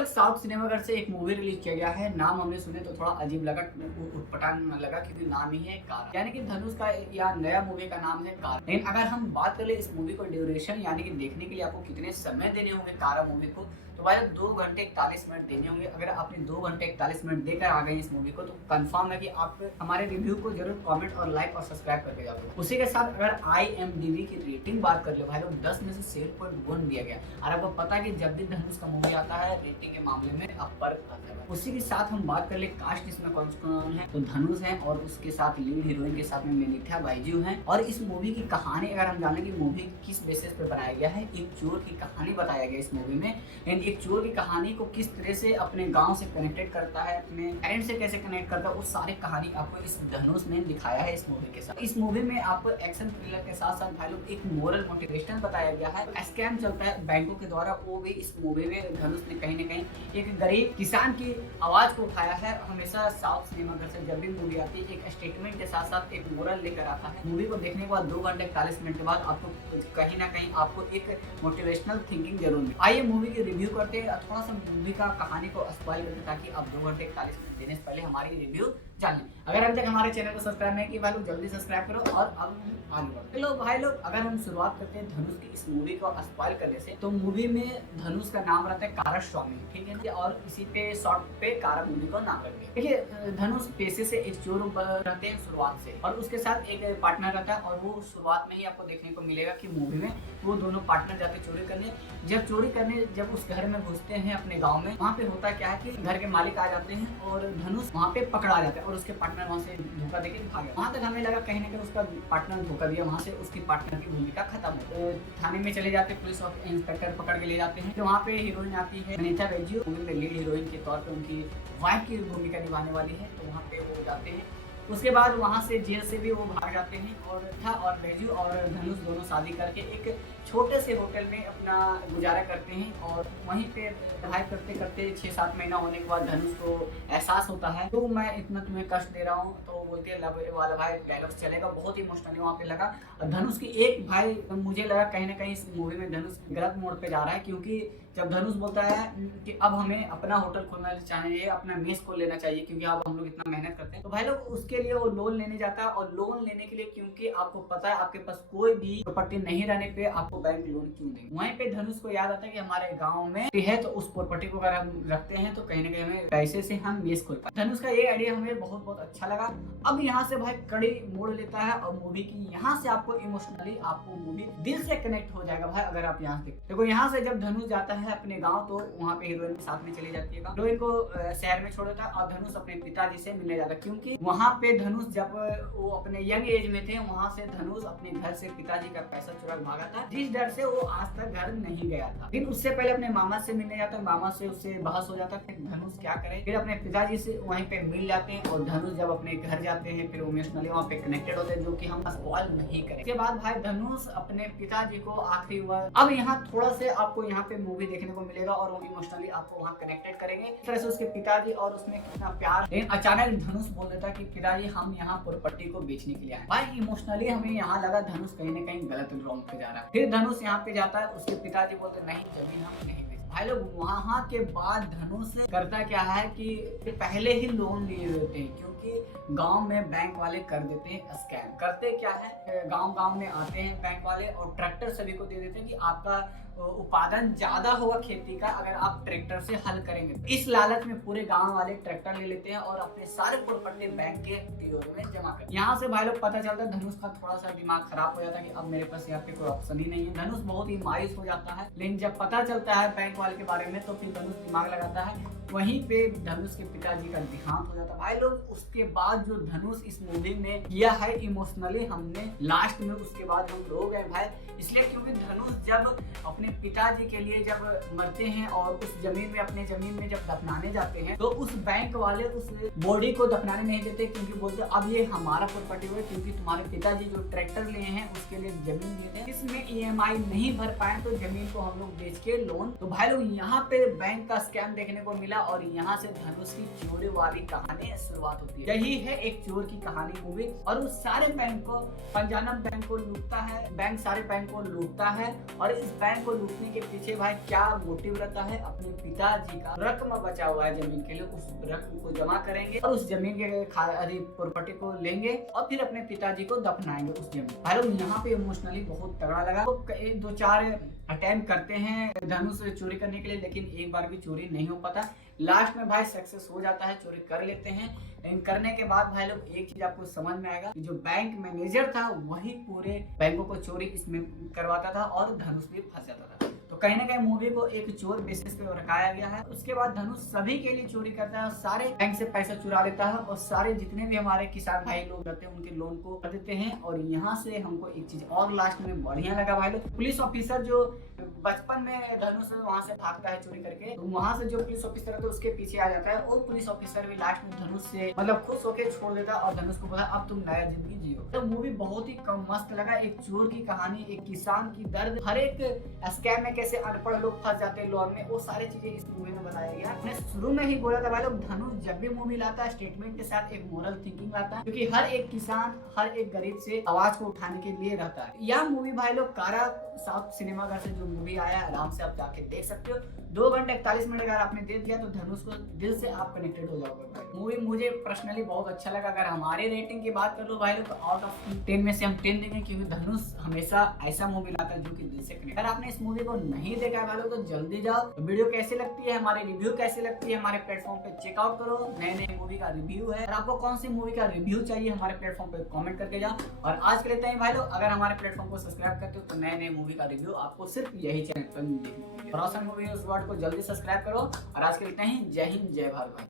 लोग साउथ सिनेमाघर से एक मूवी रिलीज किया गया है। नाम हमने सुने तो थोड़ा अजीब लगा, उटपटांग लगा क्योंकि नाम ही है कारा, यानी कि धनुष का या नया मूवी का नाम है कारा। लेकिन अगर हम बात कर ले इस मूवी को ड्यूरेशन यानी कि देखने के लिए आपको कितने समय देने होंगे कारा मूवी को, तो भाई 2 घंटे 41 मिनट देने होंगे। अगर आपने 2 घंटे 41 मिनट देकर आ गए इस मूवी को तो कंफर्म है कि आप हमारे रिव्यू को जरूर कमेंट और लाइक और सब्सक्राइब करके जाओगे। उसी के साथ अगर IMDb की रेटिंग बात कर ले भाई लोग 10 में से 7.1 दिया गया। और आपको पता है कि जब भी धनुष का मूवी आता है रेटिंग के मामले में अपर आता है। उसी के साथ हम बात कर ले कास्ट इसमें कौन कौन है, तो धनुष है और उसके साथ लीड हीरोइन के साथ में मेनिथा बाइजू है। और इस मूवी की कहानी अगर हम जाने की मूवी किस बेसिस पे बनाया गया है, एक चोर की कहानी बताया गया इस मूवी में। एंड एक चोर की कहानी को किस तरह से अपने गांव से कनेक्टेड करता है, अपने पेरेंट्स से कैसे कनेक्ट करता है, उस सारी कहानी आपको इस धनुष ने दिखाया है इस मूवी के साथ। इस मूवी में आपको एक्शन थ्रिलर के साथ साथ भाई लोग एक मोरल मोटिवेशन बताया गया है। स्कैम चलता है बैंकों के द्वारा, वो भी इस मूवी में धनुष ने कहीं न कहीं एक गरीब किसान की आवाज को उठाया है। हमेशा साउथ सिनेमाघर से जब भी मूवी आती है एक स्टेटमेंट के साथ साथ एक मोरल लेकर आता है। मूवी को देखने के बाद 2 घंटे 41 मिनट के बाद आपको कहीं ना कहीं आपको एक मोटिवेशनल थिंकिंग जरूर मिले। आइए मूवी की रिव्यू करते हैं, थोड़ा सा मूवी का कहानी को स्पॉइल करते ताकि आप 2 घंटे 41 मिनट देने से पहले हमारी रिव्यू जान लें। अगर अभी तक हमारे चैनल को सब्सक्राइब नहीं किया भाई लोग जल्दी सब्सक्राइब करो और अब हम आगे बढ़ते हैं। भाई लोग अगर हम शुरुआत करते हैं धनुष की इस मूवी को स्पॉइल करने से, तो मूवी में धनुष का नाम रहता है कारा स्वामी, ठीक है, और इसी पे शॉर्ट पे कारा मूवी को नाम रख दिया। देखिए धनुष पेशे से एक चोर रहते हैं शुरुआत से, और उसके साथ एक पार्टनर रहता है। और वो शुरुआत में ही आपको देखने को मिलेगा कि मूवी में वो दोनों पार्टनर जाते चोरी करने। जब उस घर में घुसते हैं अपने गाँव में, वहाँ पे होता क्या है कि घर के मालिक आ जाते हैं और धनुष वहाँ पे पकड़ा जाता है और उसके पार्टनर वहाँ से धोखा देके भाग गया। वहाँ तक हमें लगा कहीं ना कहीं उसका पार्टनर धोखा दिया, वहाँ से उसकी पार्टनर की भूमिका खत्म हो। थाने में चले जाते, पुलिस इंस्पेक्टर पकड़ के ले जाते हैं। तो वहाँ पे हीरोइन आती है मेनिथा बाइजू, मूवी में लीड हीरोइन के तौर पे उनकी वाइफ की भूमिका निभाने वाली है। तो वहाँ पे वो जाते हैं, उसके बाद वहाँ से जेल से भी वो भाग जाते हैं और बाइजू और धनुष दोनों शादी करके एक छोटे से होटल में अपना गुजारा करते हैं। और वहीं पे पढ़ाई करते करते 6-7 महीना होने के बाद धनुष को एहसास होता है तो मैं इतना तुम्हें कष्ट दे रहा हूँ, तो बोलते हैं लव वाला भाई डायलॉग चलेगा, बहुत इमोशनली वहाँ पे लगा। और धनुष की एक भाई, मुझे लगा कहीं ना कहीं इस मूवी में धनुष गलत मोड़ पे जा रहा है, क्योंकि जब धनुष बोलता है कि अब हमें अपना होटल खोलना चाहिए, अपना मेस खोल लेना चाहिए क्योंकि अब हम लोग इतना मेहनत करते हैं, तो भाई लोग उसके लिए वो लोन लेने जाता है। और लोन लेने के लिए, क्योंकि आपको पता है आपके पास कोई भी प्रॉपर्टी नहीं रहने पे आपको बैंक लोन क्यों देंगे। वहीं पे धनुष को याद आता है कि हमारे गांव में है तो उस प्रॉपर्टी को अगर हम रखते हैं तो कहीं ना कहीं हमें पैसे से हम मेस खोल पाए। धनुष का ये आइडिया हमें बहुत बहुत अच्छा लगा। अब यहाँ से भाई कड़ी मोड़ लेता है और मूवी की यहाँ से आपको इमोशनली आपको मूवी दिल से कनेक्ट हो जाएगा भाई। अगर आप यहाँ से देखो, यहाँ से जब धनुष जाता है अपने गाँव तो वहाँ पे हीरोइन के साथ में चली जाती है, हीरोइन को शहर में छोड़ देता है और धनुष अपने पिताजी से मिलने जाता है, क्योंकि वहाँ पे धनुष जब वो अपने यंग एज में थे वहाँ से धनुष अपने घर से पिताजी का पैसा चुरा भागा था, जिस डर से वो आज तक घर नहीं गया था। लेकिन उससे पहले अपने मामा से मिलने जाता है, मामा से उससे बहस हो जाता है, धनुष क्या करे, फिर अपने पिताजी से वहीं पे मिल जाते हैं। और धनुष जब अपने घर जाते हैं फिर इमोशनली वहाँ पे कनेक्टेड होते हैं, जो कि हम स्पॉइल नहीं करें। इसके बाद भाई धनुष अपने पिताजी को आखिरी हुआ, अब यहाँ थोड़ा से आपको यहाँ पे मूवी देखने को मिलेगा और वो इमोशनली आपको वहाँ कनेक्टेड करेंगे। इस तरह से उसके पिताजी और उसमें कितना प्यार। लेकिन अचानक धनुष बोल देता है कि पिताजी हम यहाँ प्रॉपर्टी को बेचने के लिए आए। भाई इमोशनली हमें यहाँ लगा धनुष कहीं ना कहीं गलत रॉन्ग पे जा रहा है। फिर धनुष यहाँ पे जाता है, उसके पिताजी बोलते नहीं जमीन हम नहीं बेच। भाई लोग वहाँ के बाद धनुष करता क्या है कि पहले ही लोन लिए होते हैं, क्योंकि गांव में बैंक वाले कर देते हैं स्कैम। करते क्या है, गांव में आते हैं बैंक वाले और ट्रैक्टर सभी को दे देते हैं कि आपका उत्पादन ज्यादा होगा खेती का अगर आप ट्रैक्टर से हल करेंगे। इस लालच में पूरे गांव वाले ट्रैक्टर ले लेते हैं और अपने सारे प्रॉपर्टी बैंक के तिजोरी में जमा करते हैं। यहाँ से भाई लोग पता चलता है धनुष का थोड़ा सा दिमाग खराब हो जाता है कि अब मेरे पास यहाँ पे कोई ऑप्शन ही नहीं है। धनुष बहुत ही मायूस हो जाता है, लेकिन जब पता चलता है बैंक वाले के बारे में तो फिर धनुष दिमाग लगाता है। वहीं पे धनुष के पिताजी का देहांत हो जाता है। भाई लोग उसके बाद जो धनुष इस मूवी में किया है इमोशनली, हमने लास्ट में उसके बाद हम रो गए भाई, इसलिए क्योंकि धनुष जब अपने पिताजी के लिए जब मरते हैं और उस जमीन में अपने जमीन में जब दफनाने जाते हैं तो उस बैंक वाले उस बॉडी को दफनाने नहीं देते, क्योंकि बोलते अब ये हमारा प्रॉपर्टी है, क्योंकि तुम्हारे पिताजी जो ट्रैक्टर लिए हैं उसके लिए जमीन लिए थे, इसमें EMI नहीं भर पाए तो जमीन को हम लोग बेच के लोन। तो भाई लोग यहाँ पे बैंक का स्कैम देखने को मिला और यहाँ से धनुष की चोरी वाली कहानी शुरुआत होती है। यही है एक चोर की कहानी मूवी, और उस सारे बैंक को, पंजानम बैंक को लूटता है, बैंक सारे बैंक को लूटता है। और इस बैंक को लूटने के पीछे भाई क्या मोटिव रहता है, अपने पिताजी का रकम बचा हुआ है जमीन के लिए, उस रकम को जमा करेंगे और उस जमीन के प्रॉपर्टी को लेंगे और फिर अपने पिताजी को दफनाएंगे उस जमीन। भाई लोग यहाँ पे इमोशनली बहुत तगड़ा लगा। तो 2-4 अटेम्प्ट करते हैं धनुष चोरी करने के लिए, लेकिन एक बार भी चोरी नहीं हो पाता। लास्ट में भाई सक्सेस हो जाता है, चोरी कर लेते हैं। लेकिन करने के बाद भाई लोग एक चीज आपको समझ में आएगा कि जो बैंक मैनेजर था वही पूरे बैंकों को चोरी इसमें करवाता था और धनुष भी फंस जाता था। तो कहीं ना कहीं मूवी को एक चोर बेसिस पे रखाया गया है। उसके बाद धनुष सभी के लिए चोरी करता है, सारे बैंक से पैसा चुरा लेता है और सारे जितने भी हमारे किसान भाई लोग रहते हैं उनके लोन को कर देते हैं। और यहाँ से हमको एक चीज और लास्ट में बढ़िया लगा भाई लोग, पुलिस ऑफिसर जो बचपन में धनुष वहां से भागता है चोरी करके, तो वहां से जो पुलिस ऑफिसर है तो उसके पीछे आ जाता है और पुलिस ऑफिसर भी लास्ट में धनुष से मतलब खुश होकर छोड़ देता है और धनुष को बोला अब तुम नया जिंदगी जियो। तो मूवी बहुत ही मस्त लगा, एक चोर की कहानी, एक किसान की दर्द, हर एक स्कैम में कैसे अनपढ़ लोग फंस जाते हैं लोन में, वो सारी चीजें इस मूवी में बताया गया। मैंने शुरू में ही बोला था भाई लोग, धनुष जब भी मूवी लाता है स्टेटमेंट के साथ एक मोरल थिंकिंग लाता है, क्योंकि हर एक किसान, हर एक गरीब से आवाज को उठाने के लिए रहता है। यह मूवी भाई लोग कारा साउथ सिनेमाघर से जो मूवी आया, आराम से आप जाके देख सकते हो। 2 घंटे 41 मिनट अगर आपने दे दिया तो धनुष को दिल से आप कनेक्टेड हो जाओगे। मूवी मुझे पर्सनली बहुत अच्छा लगा। अगर हमारे रेटिंग की बात कर लो भाई लोग तो आउट ऑफ 10 में से हम 10 देंगे, क्योंकि धनुष हमेशा ऐसा मूवी लाता है जो कि दिल से कनेक्ट। अगर आपने इस मूवी को नहीं देखा है भाई लोग तो जल्दी जाओ। तो वीडियो कैसी लगती है, हमारी रिव्यू कैसी लगती है, हमारे प्लेटफॉर्म पे चेकआउट करो। नए नए मूवी का रिव्यू है, और आपको कौन सी मूवी का रिव्यू चाहिए हमारे प्लेटफॉर्म पे कमेंट करके जाओ। और आज के लिए इतना ही भाई लोग, अगर हमारे प्लेटफॉर्म को सब्सक्राइब करते हो तो नए नए मूवी का रिव्यू आपको सिर्फ यही चैनल पर देखने को मिलेगा। रोशन मूवी न्यूज़ वर्ल्ड को जल्दी सब्सक्राइब करो। और आज के लिए इतना ही। जय हिंद, जय भारत भाई।